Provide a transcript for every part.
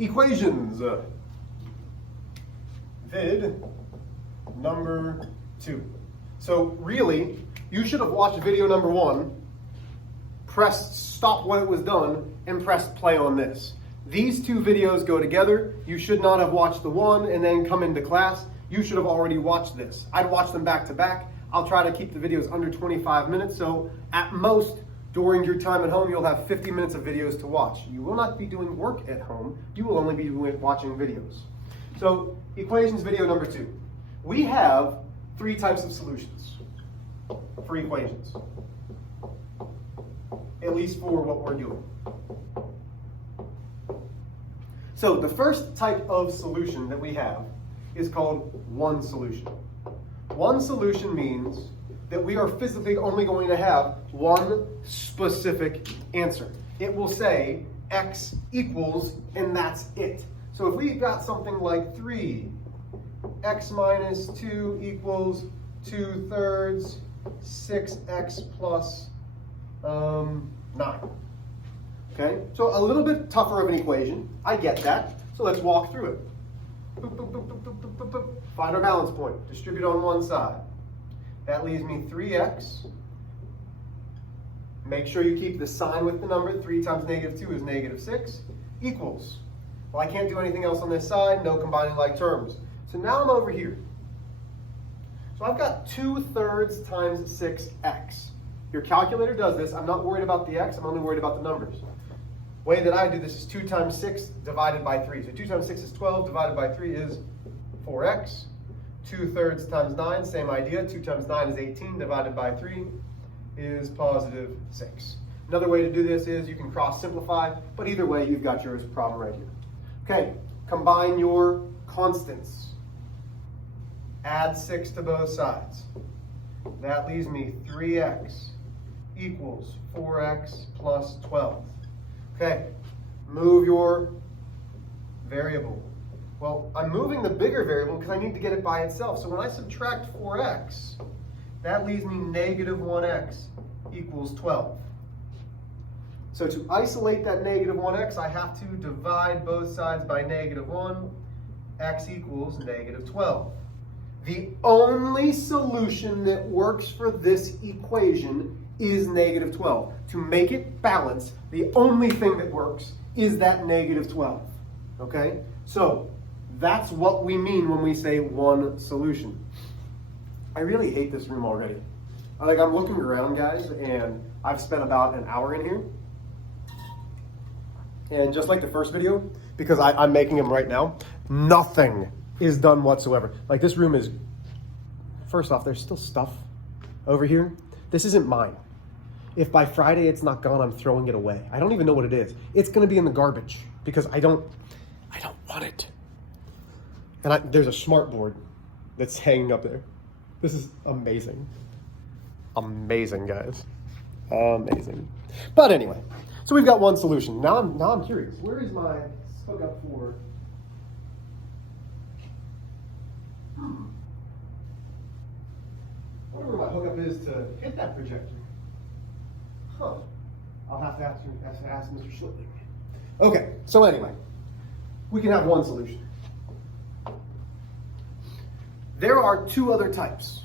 equations. Vid number 2. So really, you should have watched video number 1, pressed stop when it was done, and pressed play on this. These two videos go together. You should not have watched the one and then come into class. You should have already watched this. I'd watch them back to back. I'll try to keep the videos under 25 minutes, so at most, during your time at home, you'll have 50 minutes of videos to watch. You will not be doing work at home. You will only be watching videos. So, equations video number 2. We have 3 types of solutions for equations, at least for what we're doing. So, the first type of solution that we have is called one solution. One solution means that we are physically only going to have one specific answer. It will say x equals, and that's it. So if we got something like 3x minus 2 equals 2/3 6x plus 9. Okay, so a little bit tougher of an equation. I get that. So let's walk through it. Boop, boop, boop, boop, boop, boop, boop. Find our balance point. Distribute on one side. That leaves me 3x. Make sure you keep the sign with the number. 3 times -2 is -6. Equals. Well, I can't do anything else on this side. No combining like terms. So now I'm over here. So I've got 2/3 times 6x. Your calculator does this. I'm not worried about the x. I'm only worried about the numbers. Way that I do this is 2 times 6 divided by 3. So 2 times 6 is 12, divided by 3 is 4x. 2/3 times 9, same idea. 2 times 9 is 18, divided by 3 is positive 6. Another way to do this is you can cross simplify, but either way, you've got your problem right here. Okay, combine your constants. Add 6 to both sides. That leaves me 3x equals 4x plus 12. Okay, move your variable. Well, I'm moving the bigger variable because I need to get it by itself. So when I subtract 4x, that leaves me -1x equals 12. So to isolate that -1x, I have to divide both sides by -1. X equals -12. The only solution that works for this equation is -12. To make it balance, the only thing that works is that -12. Okay? So that's what we mean when we say one solution. I really hate this room already. I'm looking around, guys, and I've spent about an hour in here. And just like the first video, because I'm making them right now, nothing is done whatsoever. Like, this room is, first off, there's still stuff over here. This isn't mine. If by Friday it's not gone, I'm throwing it away. I don't even know what it is. It's going to be in the garbage because I don't want it. And there's a smart board that's hanging up there. This is amazing. Amazing, guys. Amazing. But anyway, so we've got one solution. Now I'm curious. Where is my hookup for? I wonder where my hookup is to hit that projector. Huh. I'll have to ask Mr. Schlittling. Okay, so anyway, we can have one solution. There are 2 other types.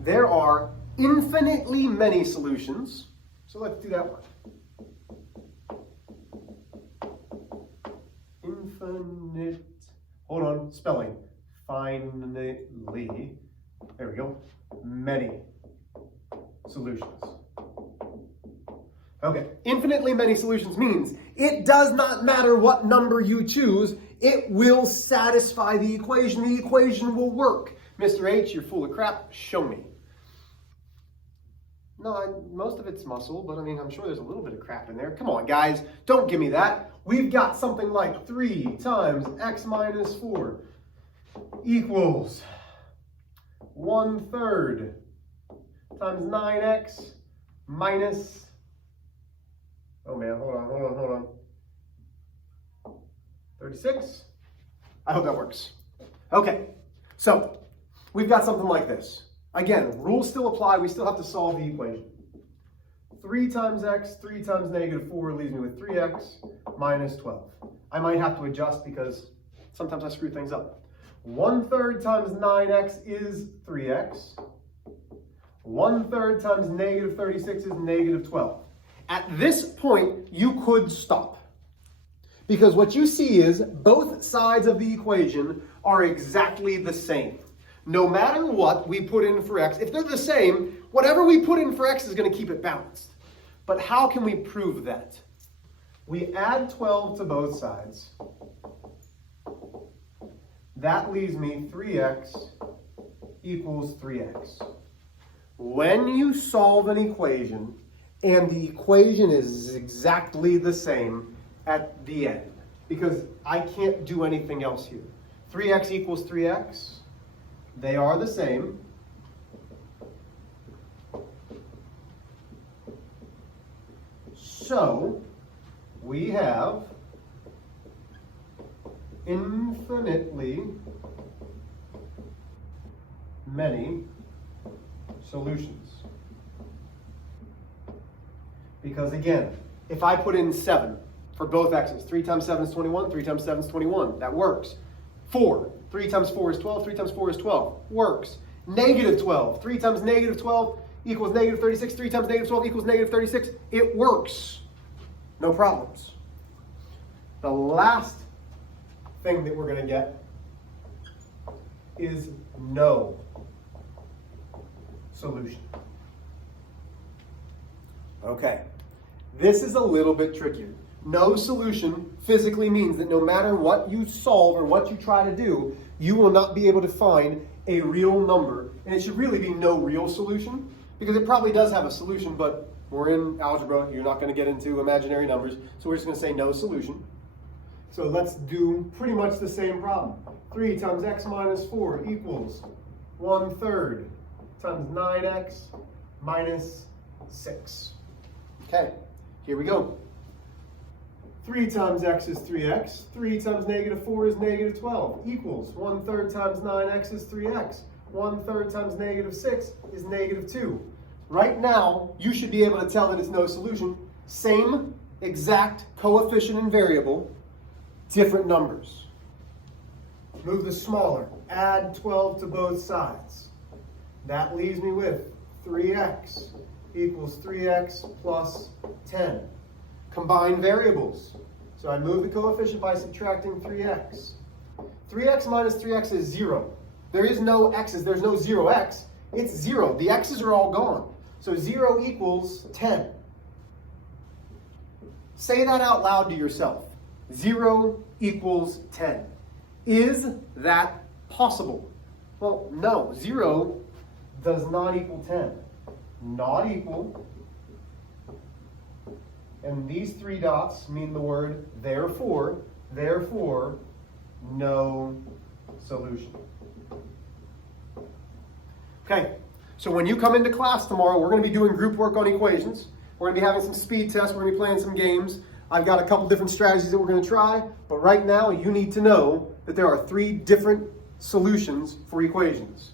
There are infinitely many solutions. So let's do that one. Infinite, hold on, spelling. Finitely, there we go, many solutions. Okay, infinitely many solutions means it does not matter what number you choose, it will satisfy the equation. The equation will work. Mr. H, you're full of crap. Show me. No, most of it's muscle, but I mean, I'm sure there's a little bit of crap in there. Come on, guys. Don't give me that. We've got something like 3 times x minus 4 equals 1/3 times 9x minus, oh man, hold on. 36? I hope that works. Okay, so we've got something like this. Again, rules still apply. We still have to solve the equation. 3 times x, 3 times -4 leaves me with 3x minus 12. I might have to adjust because sometimes I screw things up. 1/3 times 9x is 3x. 1/3 times negative 36 is negative 12. At this point, you could stop. Because what you see is both sides of the equation are exactly the same. No matter what we put in for x, if they're the same, whatever we put in for x is going to keep it balanced. But how can we prove that? We add 12 to both sides. That leaves me 3x equals 3x. When you solve an equation, and the equation is exactly the same at the end, because I can't do anything else here. 3x equals 3x. They are the same. So, we have infinitely many solutions. Because again, if I put in 7 for both x's, 3 times 7 is 21, 3 times 7 is 21, that works. 4, 3 times 4 is 12, 3 times 4 is 12, works. Negative 12, 3 times negative 12 equals negative 36, 3 times negative 12 equals negative 36, it works. No problems. The last thing that we're going to get is no solution. Okay, this is a little bit trickier. No solution physically means that no matter what you solve or what you try to do, you will not be able to find a real number. And it should really be no real solution, because it probably does have a solution, but we're in algebra, you're not going to get into imaginary numbers, so we're just going to say no solution. So let's do pretty much the same problem. 3 times x minus 4 equals 1/3 times 9x minus 6. Okay, here we go. 3 times x is 3x. 3 times negative 4 is negative 12 equals 1/3 times 9x is 3x. 1/3 times negative 6 is negative 2. Right now, you should be able to tell that it's no solution. Same exact coefficient and variable, different numbers. Move the smaller. Add 12 to both sides. That leaves me with 3x equals 3x plus 10. Combine variables. So I move the coefficient by subtracting 3x. 3x minus 3x is 0. There is no x's, there's no 0x. It's 0. The x's are all gone. So 0 equals 10. Say that out loud to yourself. 0 equals 10. Is that possible? Well, no. 0 does not equal 10. Not equal. And these 3 dots mean the word therefore. Therefore, no solution. Okay, so when you come into class tomorrow, we're going to be doing group work on equations. We're going to be having some speed tests. We're going to be playing some games. I've got a couple different strategies that we're going to try. But right now, you need to know that there are 3 different solutions for equations.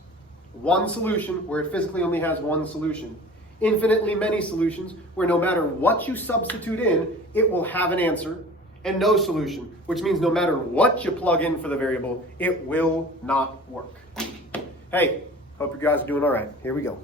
One solution where it physically only has one solution. Infinitely many solutions where no matter what you substitute in, it will have an answer. And no solution, which means no matter what you plug in for the variable, it will not work. Hey, hope you guys are doing all right. Here we go.